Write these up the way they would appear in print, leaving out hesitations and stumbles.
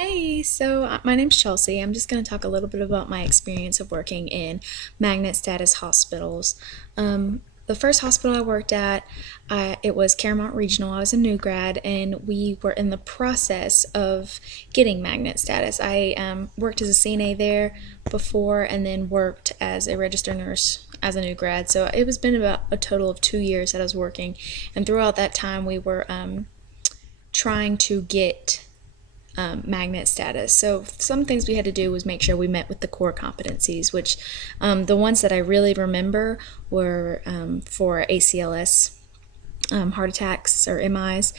Hey, my name's Chelsea. I'm just going to talk a little bit about my experience of working in MagnetStatus hospitals. The first hospital I worked at, it was Claremont Regional. I was a new grad, and we were in the process of getting MagnetStatus. I worked as a CNA there before, and then worked as a registered nurse as a new grad. So it was been about a total of 2 years that I was working, and throughout that time, we were trying to get MagnetStatus. So some things we had to do was make sure we met with the core competencies, which the ones that I really remember were for ACLS, heart attacks or MIs.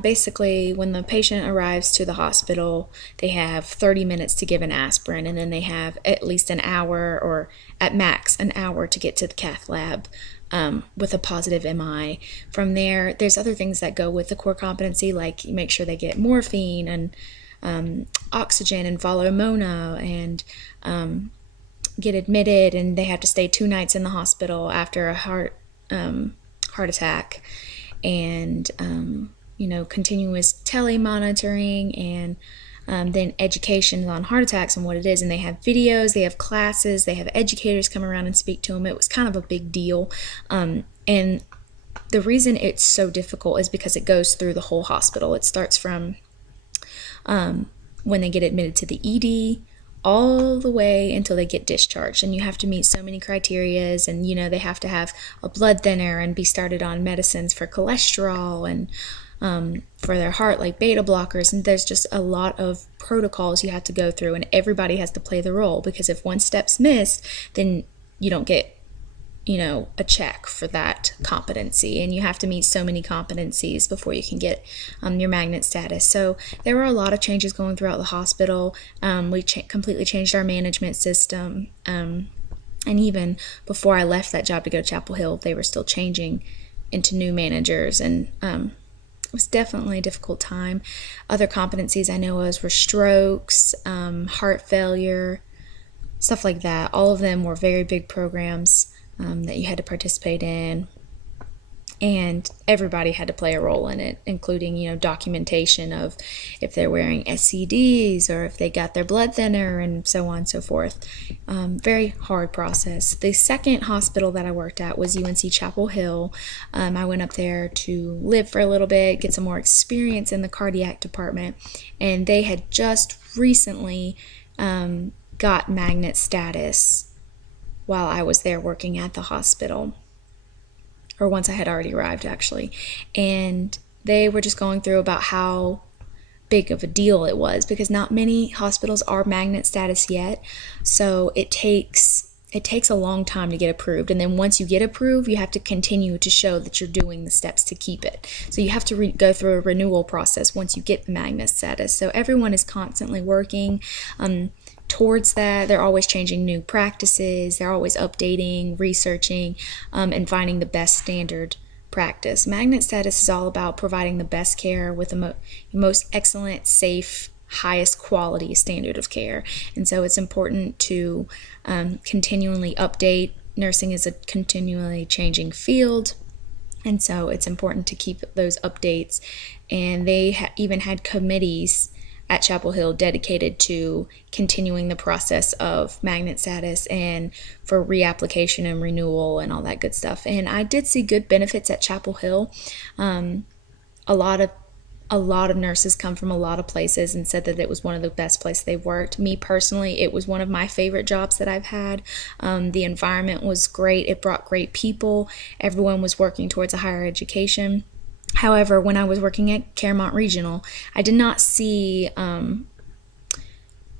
Basically, when the patient arrives to the hospital, they have 30 minutes to give an aspirin, and then they have at least an hour, or at max an hour, to get to the cath lab with a positive MI. From there, there's other things that go with the core competency, like you make sure they get morphine and oxygen and follow MONA, and get admitted, and they have to stay 2 nights in the hospital after a heart attack, and continuous telemonitoring, and then education on heart attacks and what it is. And they have videos, they have classes, they have educators come around and speak to them. It was kind of a big deal. And the reason it's so difficult is because it goes through the whole hospital. It starts from when they get admitted to the ED all the way until they get discharged, and you have to meet so many criterias, and they have to have a blood thinner and be started on medicines for cholesterol and for their heart, like beta blockers, and there's just a lot of protocols you have to go through, and everybody has to play the role, because if one step's missed, then you don't get a check for that competency, and you have to meet so many competencies before you can get your MagnetStatus. So there were a lot of changes going throughout the hospital. We completely changed our management system, and even before I left that job to go to Chapel Hill, they were still changing into new managers, and it was definitely a difficult time. Other competencies I know were strokes, heart failure, stuff like that. All of them were very big programs that you had to participate in, and everybody had to play a role in it, including documentation of if they're wearing SCDs or if they got their blood thinner, and so on and so forth. Very hard process. The second hospital that I worked at was UNC Chapel Hill. I went up there to live for a little bit, get some more experience in the cardiac department, and they had just recently got MagnetStatus while I was there working at the hospital, or once I had already arrived, actually. And they were just going through about how big of a deal it was, because not many hospitals are MagnetStatus yet, so it takes a long time to get approved, and then once you get approved, you have to continue to show that you're doing the steps to keep it. So you have to go through a renewal process once you get the MagnetStatus. So everyone is constantly working towards that. They're always changing new practices, they're always updating, researching, and finding the best standard practice. MagnetStatus is all about providing the best care with the most excellent, safe, highest quality standard of care. And so it's important to continually update. Nursing is a continually changing field, and so it's important to keep those updates. And they even had committees at Chapel Hill dedicated to continuing the process of MagnetStatus and for reapplication and renewal and all that good stuff. And I did see good benefits at Chapel Hill. A lot of nurses come from a lot of places and said that it was one of the best places they've worked. Me personally, it was one of my favorite jobs that I've had. The environment was great. It brought great people. Everyone was working towards a higher education. However, when I was working at Claremont Regional, I did not see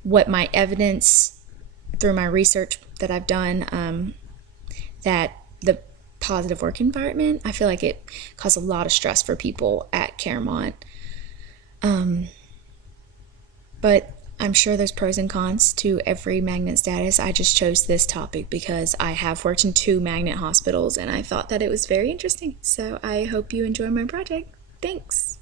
what my evidence through my research that I've done, that the positive work environment, I feel like it caused a lot of stress for people at Claremont. But I'm sure there's pros and cons to every MagnetStatus. I just chose this topic because I have worked in 2 magnet hospitals, and I thought that it was very interesting. So I hope you enjoy my project. Thanks.